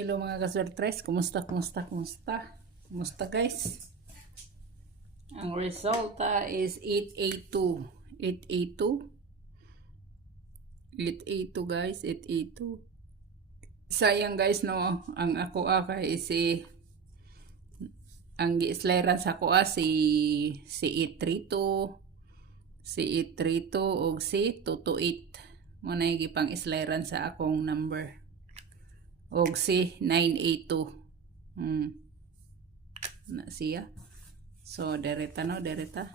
Hello mga ka-surprise, kumusta guys? Ang resulta is 882. 882. 882 guys, 882. Sayang guys no, ang ako kay ang gi-slayran sa ako si 832, si 832 og si 228. Mo na gipang islayran sa akong number. Og si 982. Na siya. So, dereta no, dereta.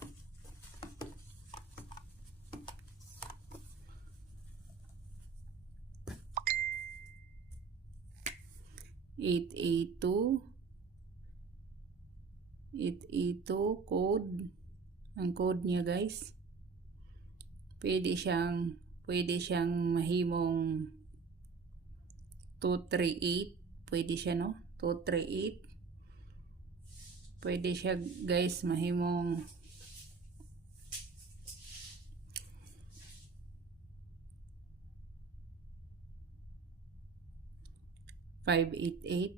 Eight code. Ang code niya guys. Pwede siyang mahimong 238. Pwede siya no? 238. Pwede siya guys mahimong 588,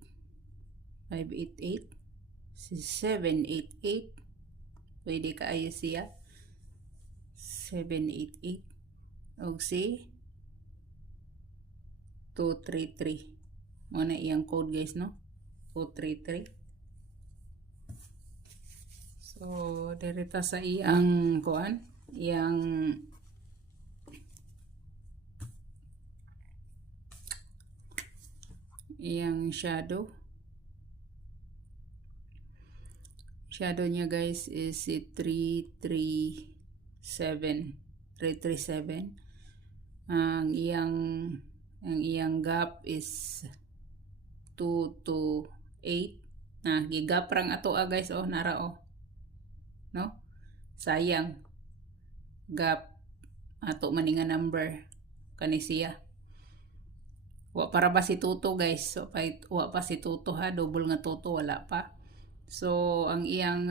788. Pwede kaayo siya 788 og si 233. Muna iyang code guys no, 233. So direta sa iyang kuan, iyang shadow niya guys is si 337. Ang iyang gap is 228. Gigap rang ato guys nara no, sayang gap ato maninga number kani siya. Wa para ba si Tuto guys, so wa pa si Tuto ha, double nga Tuto wala pa. So ang iyang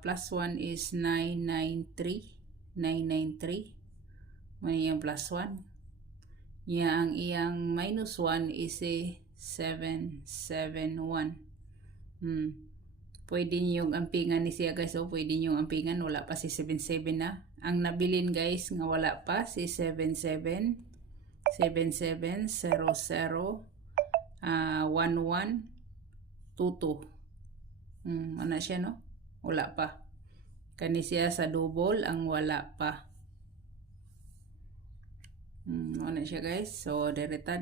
plus 1 is 993. May iyang plus 1. Ang iyang minus 1 is 771. Pwede niyong ampingan ni siya guys. Pwede niyong ampingan. Wala pa si 77 na. Ang nabilin guys nga wala pa si 77. 7700 1122. Ano siya no? Wala pa. Kani siya sa double ang wala pa. Ano siya guys? So dereta.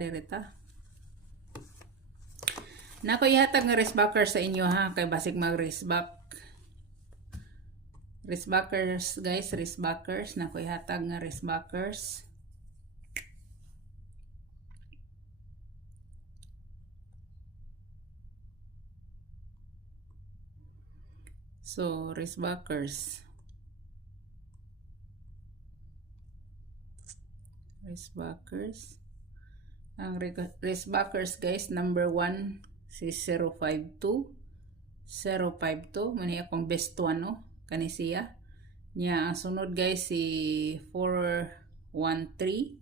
Nako ihatag nga resbacker sa inyo ha, kay basig mag resback. Resbackers guys, resbackers. Nako ihatag nga resbackers. So, resbackers. Ang resbackers guys, number 1 si 052. Mani akong best one no, kani siya. Nya ang sunod guys si 413,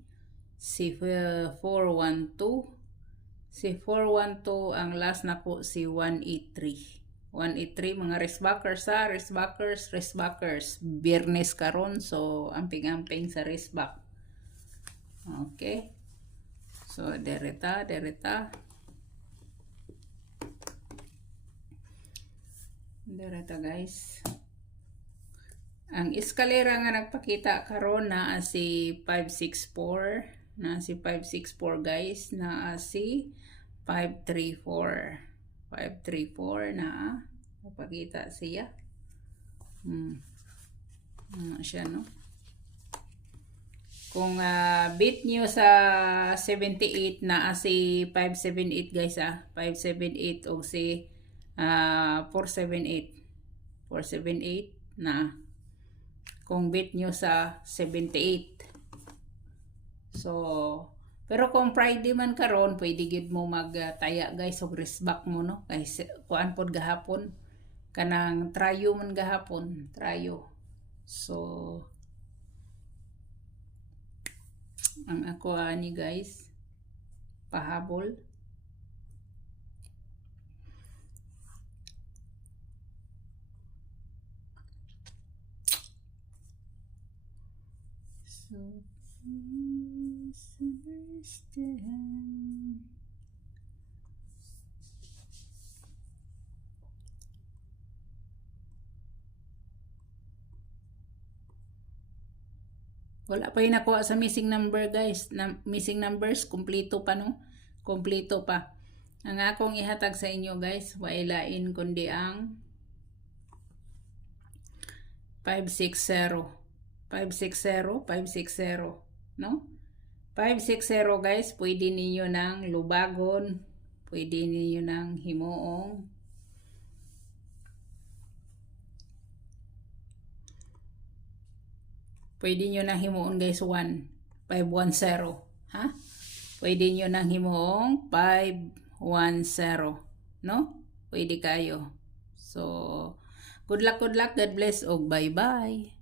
si 412, ang last na po si 183. Mga resbackers ha, resbackers. Biyernes karon, so amping-amping sa resback. Okay. So dereta. Dereta guys. Ang eskalera nga nagpakita karon na si 564, guys, na si 534 na napakita siya. Siya no. Kung beat nyo sa 78 na si 578 guys 578 o si 478 na kung beat nyo sa 78. So pero kung Friday man karon, pwede gid mo magtaya guys og resback mo no, kay kuan pod gahapon kanang trayo man gahapon, trayo. So ang ako ani guys pahabol So please understand. Wala pa yung nakuha sa missing number guys. Missing numbers, kumpleto pa no? Kumpleto pa. Ang akong ihatag sa inyo guys, wailain kundi ang 560. 560, 560. No? 560 guys, pwede ninyo ng lubagon. Pwede ninyo ng himuong. Pwede nyo nang himuon guys 510. Ha? Pwede nyo nang himuong 510. No? Pwede kayo. So, good luck, God bless, og bye-bye.